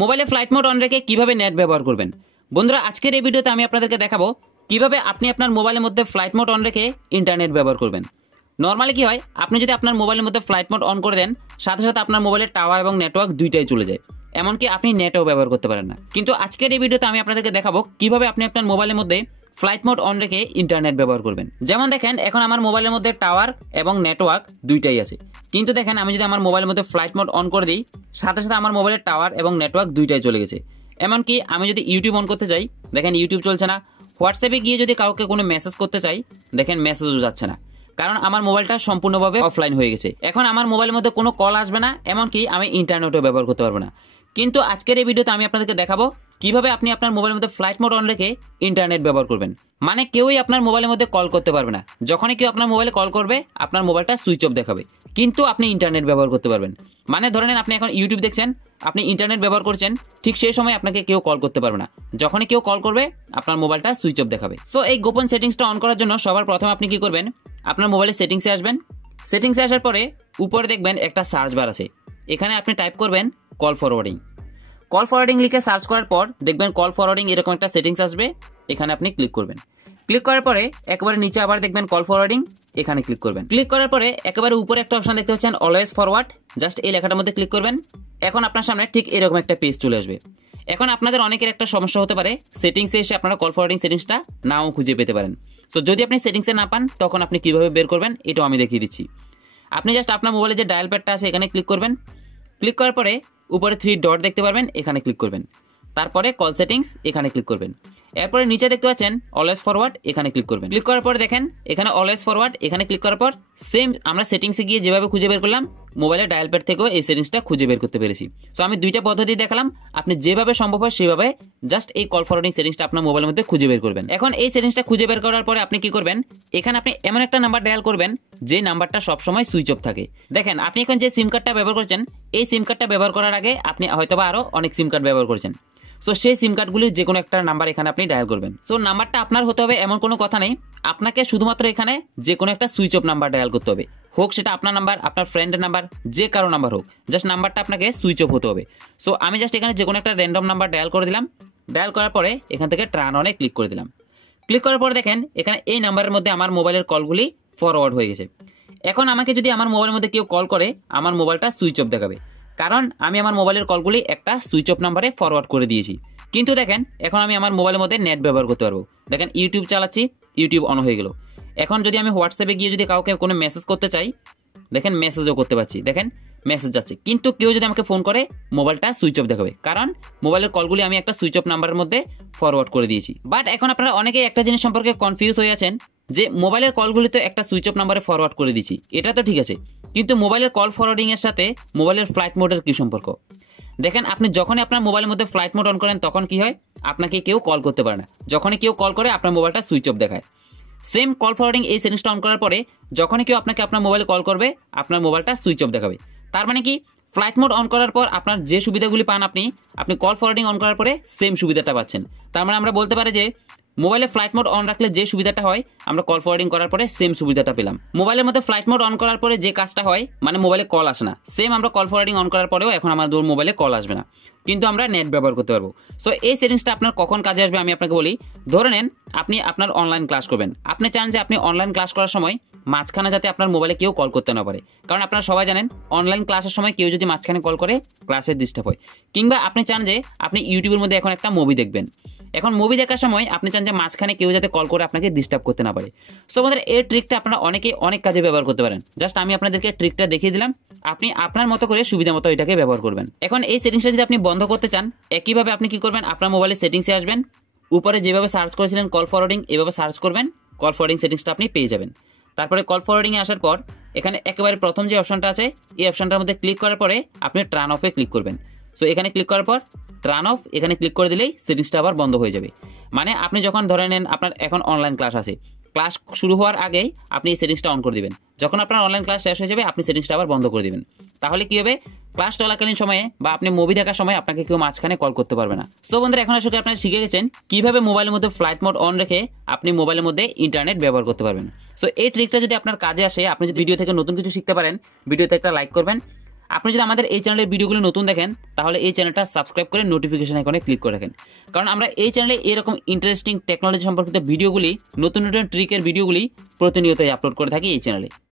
মোবাইলে flight mode on রেখে কিভাবে নেট ব্যবহার করবেন। বন্ধুরা, আজকের এই ভিডিওতে আমি আপনাদেরকে দেখাবো কিভাবে আপনি আপনার মোবাইলের মধ্যে ফ্লাইট মোড অন রেখে ইন্টারনেট ব্যবহার করবেন। নর্মালি কি হয়, আপনি যদি আপনার মোবাইলের মধ্যে ফ্লাইট মোড অন করে দেন, সাথে সাথে আপনার মোবাইলের টাওয়ার এবং নেটওয়ার্ক দুইটাই চলে যায়, এমনকি আপনি নেটও ব্যবহার করতে পারেন না। কিন্তু আজকের এই ভিডিওতে আমি আপনাদেরকে দেখাবো কিভাবে আপনি আপনার মোবাইলের মধ্যে ফ্লাইট মোড অন রেখে ইন্টারনেট ব্যবহার করবেন। যেমন দেখেন, এখন আমার মোবাইলের মধ্যে টাওয়ার এবং নেটওয়ার্ক দুইটাই আছে, কিন্তু দেখেন আমি যদি আমার মোবাইলের মধ্যে ফ্লাইট মোড অন করে দিই, সাথে সাথে আমার মোবাইলের টাওয়ার এবং নেটওয়ার্ক দুইটাই চলে গেছে। এমনকি আমি যদি ইউটিউব অন করতে চাই, দেখেন ইউটিউব চলছে না। হোয়াটসঅ্যাপে গিয়ে যদি কাউকে কোনো মেসেজ করতে চাই, দেখেন মেসেজও যাচ্ছে না, কারণ আমার মোবাইলটা সম্পূর্ণভাবে অফলাইন হয়ে গেছে। এখন আমার মোবাইলের মধ্যে কোনো কল আসবে না, এমনকি আমি ইন্টারনেটও ব্যবহার করতে পারবো না। কিন্তু আজকের এই ভিডিওতে আমি আপনাদেরকে দেখাবো কিভাবে আপনি আপনার মোবাইলের মধ্যে ফ্লাইট মোড অন রেখে ইন্টারনেট ব্যবহার করবেন। মানে কেউই আপনার মোবাইলের মধ্যে কল করতে পারবে না। যখনই কেউ আপনার মোবাইলে কল করবে, আপনার মোবাইলটা সুইচ অফ দেখাবে, কিন্তু আপনি ইন্টারনেট ব্যবহার করতে পারবেন। মানে ধরে নেন আপনি এখন ইউটিউব দেখছেন, আপনি ইন্টারনেট ব্যবহার করছেন, ঠিক সেই সময় আপনাকে কেউ কল করতে পারবে না। যখনই কেউ কল করবে, আপনার মোবাইলটা সুইচ অফ দেখাবে। সো এই গোপন সেটিংসটা অন করার জন্য সবার প্রথমে আপনি কি করবেন, আপনার মোবাইলের সেটিংসে আসবেন। সেটিংসে আসার পরে উপরে দেখবেন একটা সার্চ বার আছে, এখানে আপনি টাইপ করবেন কল ফরওয়ার্ডিং। কল ফরওয়ার্ডিং লিখে সার্চ করার পর দেখবেন কল ফরওয়ার্ডিং এরকম একটা সেটিংস আসবে, এখানে আপনি ক্লিক করবেন। ক্লিক করার পরে একেবারে নিচে আবার দেখবেন কল ফরওয়ার্ডিং, এখানে ক্লিক করবেন। ক্লিক করার পরে একেবারে উপরে একটা অপশন দেখতে পাচ্ছেন অলওয়েজ ফরওয়ার্ড, জাস্ট এই লেখাটার মধ্যে ক্লিক করবেন। এখন আপনার সামনে ঠিক এরকম একটা পেজ চলে আসবে। এখন আপনাদের অনেকের একটা সমস্যা হতে পারে, সেটিংসে এসে আপনারা কল ফরওয়ার্ডিং সেটিংসটা নাও খুঁজে পেতে পারেন। তো যদি আপনি সেটিংসে না পান, তখন আপনি কিভাবে বের করবেন এটাও আমি দেখিয়ে দিচ্ছি। আপনি জাস্ট আপনার মোবাইলে যে ডায়াল প্যাডটা আছে এখানে ক্লিক করবেন। ক্লিক করার পরে উপরে 3 ডট দেখতে পারবেন, এখানে ক্লিক করবেন। তারপরে কল সেটিংস, এখানে ক্লিক করবেন। এরপরে নিচে দেখতে পাচ্ছেন অলওয়েজ ফরওয়ার্ড, এখানে ক্লিক করবেন। ক্লিক করার পরে দেখেন এখানে অলওয়েজ ফরওয়ার্ড, এখানে ক্লিক করার পর সেম আমরা সেটিংসে গিয়ে যেভাবে খুঁজে বের করলাম, মোবাইলের ডায়াল প্যাড থেকেও এই সেটিংসটা খুঁজে বের করতে পেরেছি। তো আমি দুইটা পদ্ধতি দেখালাম, আপনি যেভাবে সম্ভব হয় সেভাবে জাস্ট এই কল ফরওয়ার্ডিং সেটিংসটা আপনার মোবাইলের মধ্যে খুঁজে বের করবেন। এখন এই সেটিংসটা খুঁজে বের করার পরে আপনি কি করবেন, এখানে আপনি এমন একটা নাম্বার ডায়াল করবেন যে নাম্বারটা সবসময় সুইচ অফ থাকে। দেখেন আপনি এখন যে সিম কার্ডটা ব্যবহার করছেন, এই সিম কার্ডটা ব্যবহার করার আগে আপনি হয়তোবা আরো অনেক সিম কার্ড ব্যবহার করছেন। সো সেই সিম কার্ডগুলির যে কোনো একটা নাম্বার এখানে আপনি ডায়াল করবেন। সো নাম্বারটা আপনার হতে হবে এমন কোনো কথা নেই, আপনাকে শুধুমাত্র এখানে যে কোনো একটা সুইচ অফ নাম্বার ডায়াল করতে হবে, হোক সেটা আপনার নাম্বার, আপনার ফ্রেন্ডের নাম্বার, যে কারো নাম্বার হোক, জাস্ট নাম্বারটা আপনাকে সুইচ অফ হতে হবে। সো আমি জাস্ট এখানে যে কোনো একটা র্যান্ডম নাম্বার ডায়াল করে দিলাম। ডায়াল করার পরে এখান থেকে টার্ন অনে ক্লিক করে দিলাম। ক্লিক করার পরে দেখেন এখানে এই নাম্বারের মধ্যে আমার মোবাইলের কলগুলি ফরওয়ার্ড হয়ে গেছে। এখন আমাকে যদি আমার মোবাইলের মধ্যে কেউ কল করে, আমার মোবাইলটা সুইচ অফ দেখাবে, কারণ আমি আমার মোবাইলের কলগুলি একটা সুইচ অফ নাম্বারে ফরওয়ার্ড করে দিয়েছি। কিন্তু দেখেন এখন আমি আমার মোবাইলের মধ্যে নেট ব্যবহার করতে পারবো। দেখেন ইউটিউব চালাচ্ছি, ইউটিউব অন হয়ে গেল। এখন যদি আমি হোয়াটসঅ্যাপে গিয়ে যদি কাউকে কোনো মেসেজ করতে চাই, দেখেন মেসেজও করতে পারছি, দেখেন মেসেজ যাচ্ছে। কিন্তু কেউ যদি আমাকে ফোন করে, মোবাইলটা সুইচ অফ দেখাবে, কারণ মোবাইলের কলগুলি আমি একটা সুইচ অফ নাম্বারের মধ্যে ফরওয়ার্ড করে দিয়েছি। বাট এখন আপনারা অনেকেই একটা জিনিস সম্পর্কে কনফিউজ হয়ে আছেন যে মোবাইলের কলগুলি তো একটা সুইচ অফ নাম্বারে ফরওয়ার্ড করে দিচ্ছি, এটা তো ঠিক আছে, কিন্তু মোবাইলের কল ফরওয়ার্ডিং এর সাথে মোবাইলের ফ্লাইট মোডের কি সম্পর্ক? দেখেন আপনি যখনই আপনার মোবাইলের মধ্যে ফ্লাইট মোড অন করেন, তখন কি হয়, আপনাকে কেউ কল করতে পারে না। যখনই কেউ কল করে, আপনার মোবাইলটা সুইচ অফ দেখায়। সেম কল ফরওয়ার্ডিং এই সেটিংসটা অন করার পরে যখনই কেউ আপনাকে আপনার মোবাইলে কল করবে, আপনার মোবাইলটা সুইচ অফ দেখাবে। তার মানে কি, ফ্লাইট মোড অন করার পর আপনার যে সুবিধাগুলি পান, আপনি কল ফরওয়ার্ডিং অন করার পরে সেম সুবিধাটা পাচ্ছেন। তার মানে আমরা বলতে পারি যে মোবাইলে ফ্লাইট মোড অন রাখলে যে সুবিধাটা হয়, আমরা কল ফরওয়ার্ডিং করার পরে সেম সুবিধাটা পেলাম। মোবাইলের মধ্যে ফ্লাইট মোড অন করার পরে যে কাজটা হয়, মানে মোবাইলে কল আসে না, সেম আমরা কল ফরওয়ার্ডিং অন করার পরেও এখন আমাদের মোবাইলে কল আসবে না, কিন্তু আমরা নেট ব্যবহার করতে পারবো। সো এই সেটিংসটা আপনার কখন কাজে আসবে আমি আপনাকে বলি। ধরে নেন আপনি আপনার অনলাইন ক্লাস করবেন, আপনি চান যে আপনি অনলাইন ক্লাস করার সময় মাঝখানে যাতে আপনার মোবাইলে কেউ কল করতে না পারে, কারণ আপনারা সবাই জানেন অনলাইন ক্লাসের সময় কেউ যদি মাঝখানে কল করে, ক্লাসের ডিস্টার্ব হয়। কিংবা আপনি চান যে আপনি ইউটিউবের মধ্যে এখন একটা মুভি দেখবেন, এখন মুভি দেখার সময় আপনি চান যে মাঝখানে কেউ যাতে কল করে আপনাকে ডিস্টার্ব করতে না পারে। সো আমাদের এই ট্রিকটা আপনারা অনেকেই অনেক কাজে ব্যবহার করতে পারেন। জাস্ট আমি আপনাদেরকে ট্রিকটা দেখিয়ে দিলাম, আপনি আপনার মতো করে সুবিধা মতো এটাকে ব্যবহার করবেন। এখন এই সেটিংসটা যদি আপনি বন্ধ করতে চান, একইভাবে আপনি কি করবেন, আপনার মোবাইলের সেটিংসে আসবেন, উপরে যেভাবে সার্চ করেছিলেন কল ফরওয়ার্ডিং, এভাবে সার্চ করবেন, কল ফরওয়ার্ডিং সেটিংসটা আপনি পেয়ে যাবেন। তারপরে কল ফরওয়ার্ডিং এ আসার পর এখানে একেবারে প্রথম যে অপশনটা আছে, এই অপশনটার মধ্যে ক্লিক করার পরে আপনি টার্ন অফে ক্লিক করবেন। সো এখানে ক্লিক করার পর টার্ন অফ, এখানে ক্লিক করে দিলেই সেটিংসটা আবার বন্ধ হয়ে যাবে। মানে আপনি যখন ধরে নেন আপনার এখন অনলাইন ক্লাস আছে, ক্লাস শুরু হওয়ার আগেই আপনি এই সেটিংসটা অন করে দিবেন। যখন আপনার অনলাইন ক্লাস শেষ হয়ে যাবে, আপনি সেটিংসটা আবার বন্ধ করে দিবেন। তাহলে কি হবে, ক্লাস চলাকালীন সময়ে বা আপনি মুভি দেখার সময় আপনাকে কেউ মাঝখানে কল করতে পারবে না। সো বন্ধুরা, এখন আসলে আপনারা শিখে গেছেন কিভাবে মোবাইলের মধ্যে ফ্লাইট মোড অন রেখে আপনি মোবাইলের মধ্যে ইন্টারনেট ব্যবহার করতে পারবেন। সো এই ট্রিকটা যদি আপনার কাজে আসে, আপনি যদি ভিডিও থেকে নতুন কিছু শিখতে পারেন, ভিডিওতে একটা লাইক করবেন। আপনি যদি আমাদের এই চ্যানেলের ভিডিওগুলো নতুন দেখেন তাহলে এই চ্যানেলটা সাবস্ক্রাইব করে নোটিফিকেশন আইকনে ক্লিক করে রাখেন, কারণ আমরা এই চ্যানেলে এরকম ইন্টারেস্টিং টেকনোলজি সম্পর্কিত ভিডিওগুলি, নতুন নতুন ট্রিকের ভিডিওগুলি প্রতিনিয়তই আপলোড করে থাকি এই চ্যানেলে।